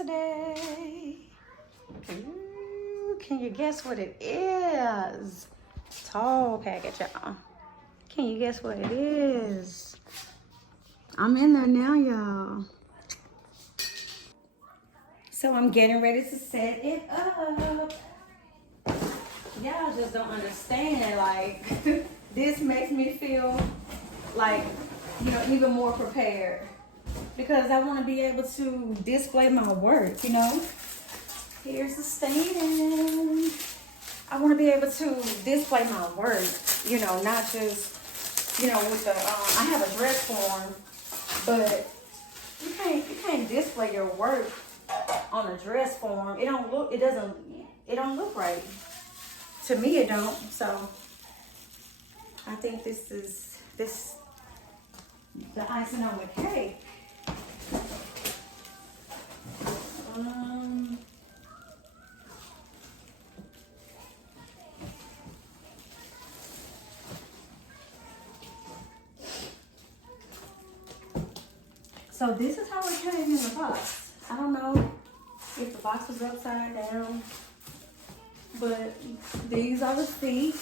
today. Ooh, can you guess what it is? Tall package, y'all. Can you guess what it is? I'm in there now, y'all. So I'm getting ready to set it up. Y'all just don't understand. Like, this makes me feel like, you know, even more prepared. Because I want to be able to display my work, you know. Here's the stand. I want to be able to display my work, you know, not just, you know, with the, I have a dress form, but you can't display your work on a dress form. It don't look right. To me, it don't. So I think this is the icing on the cake. So this is how it came in the box. I don't know if the box was upside down, but these are the feet.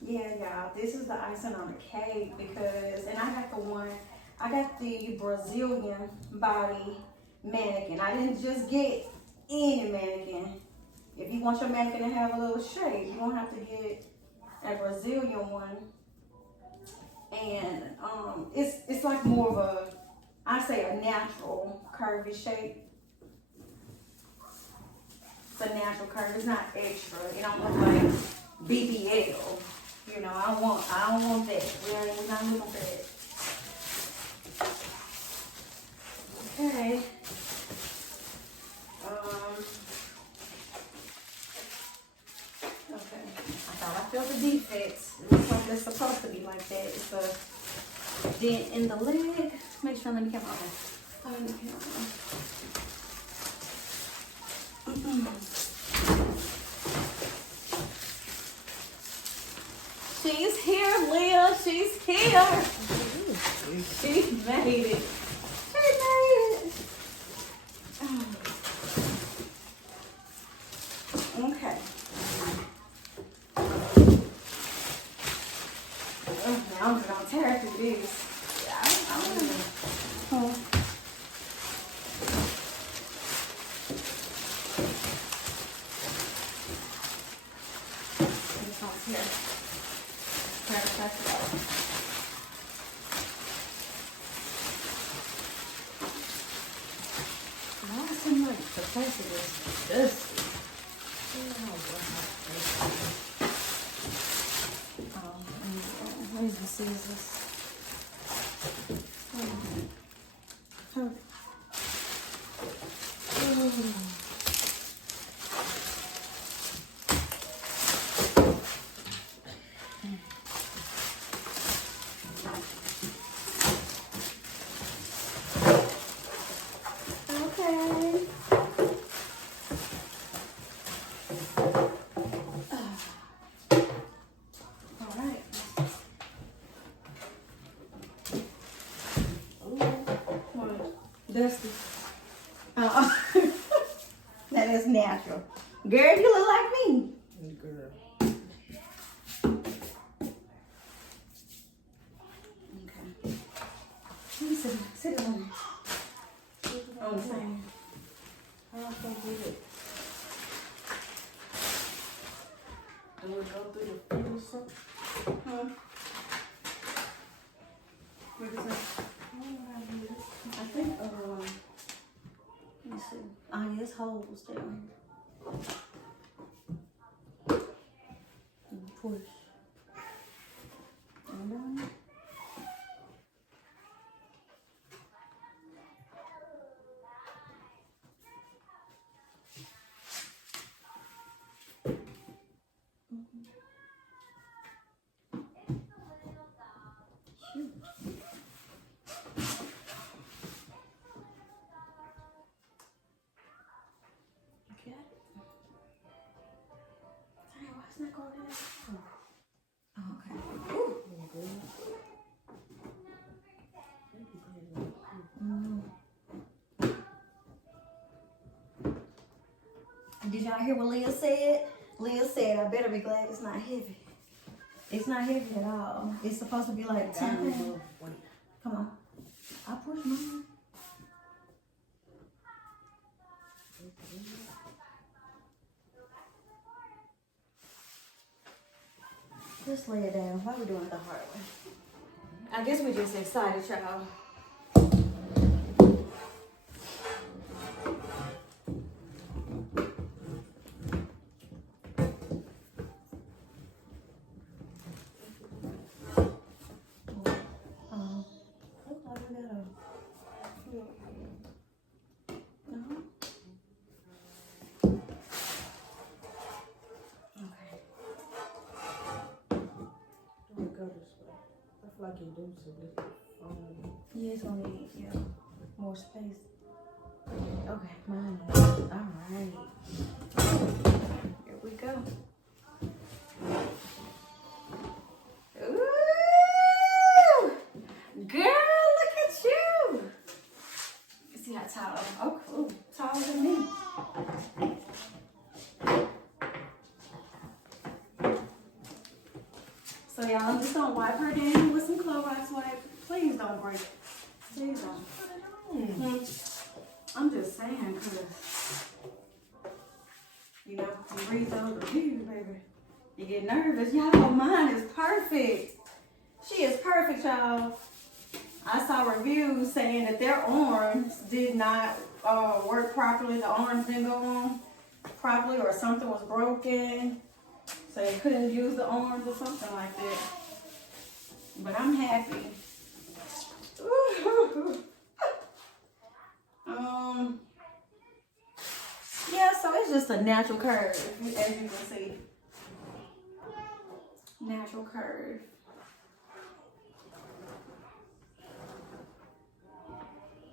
Yeah, y'all, this is the icing on the cake because, and I got the Brazilian body mannequin. I didn't just get any mannequin. If you want your mannequin to have a little shape, you're gonna have to get a Brazilian one. And it's like more of a, I say a natural curvy shape. It's a natural curve, it's not extra. It don't look like BBL. You know, I don't want that. We're not looking for that. Okay. Okay. I thought I felt the defects. It looks like it's supposed to be like that. It's a dent in the leg. Make sure let me come on. Let me come on. She's here, Leah. She's here. She made it. She made it. Okay. I'm just gonna tear through this. Where's the scissors? Dusty. That is natural. Girl, you look like me. Girl. Okay. Let me sit on it. On the same. I don't think we did. Do we go through the feet or something? Huh? What is that? I think, let me see. Oh, yes, holes down here. And push. And down. y'all hear what Leah said? Leah said, I better be glad it's not heavy. It's not heavy at all. It's supposed to be like 10 pounds. Come on. I push mine. Just lay it down. Why are we doing it the hard way? I guess we're just excited, y'all. Like you do so yeah, it's gonna need more space. Okay, mine. Alright. Here we go. Ooh! Girl, look at you! See how tall I am. Oh, cool. Taller than me. So y'all, I'm just gonna wipe her down with some Clorox wipe. Please don't break it. Please don't. I'm just saying, cause you know, you read those reviews, baby. You get nervous. Y'all, mine is perfect. She is perfect, y'all. I saw reviews saying that their arms did not work properly. The arms didn't go on properly, or something was broken. So you couldn't use the arms or something like that. But I'm happy. Yeah, so it's just a natural curve, as you can see. Natural curve.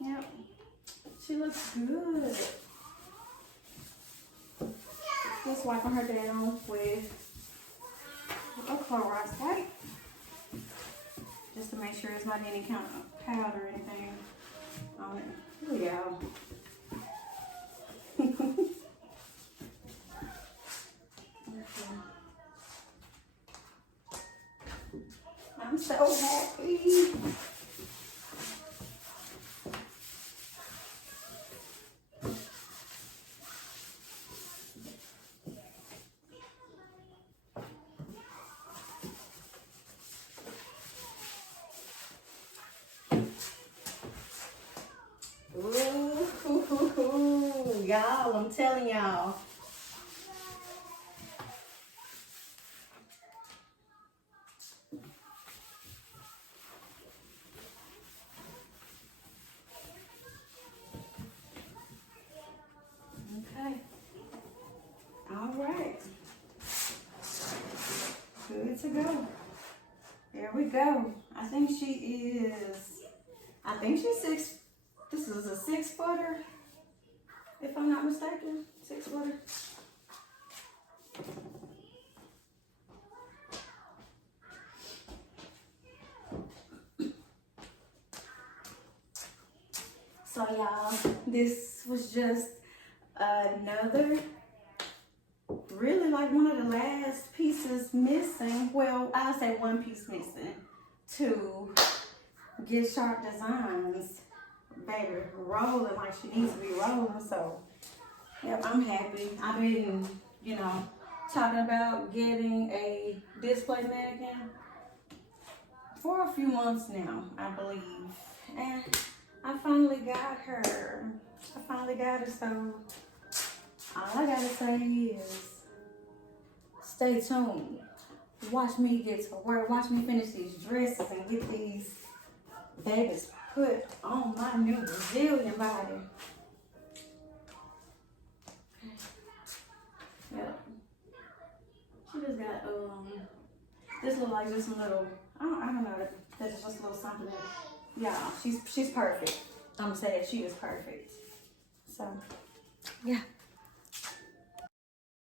Yep. She looks good. Just wiping her down with a Clorox wipe, just to make sure it's not any kind of powder or anything on it. Here we go. Okay. I'm so happy. Ooh, y'all, I'm telling y'all. Okay. All right. Good to go. There we go. I think she's 6. This is a 6-footer, if I'm not mistaken. 6-footer. So y'all, this was just another, really like one of the last pieces missing. Well, I'll say one piece missing to get Sharp Designs, baby, rolling like she needs to be rolling. So, yep, I'm happy. I've been, you know, talking about getting a display mannequin for a few months now, I believe. And I finally got her. I finally got her, so all I gotta say is stay tuned. Watch me get to work. Watch me finish these dresses and get these babies put on my new Brazilian body. Yep. She just got this look like just a little, I don't know, that's just a little something that, yeah, she's perfect. I'm gonna say that she is perfect. So yeah.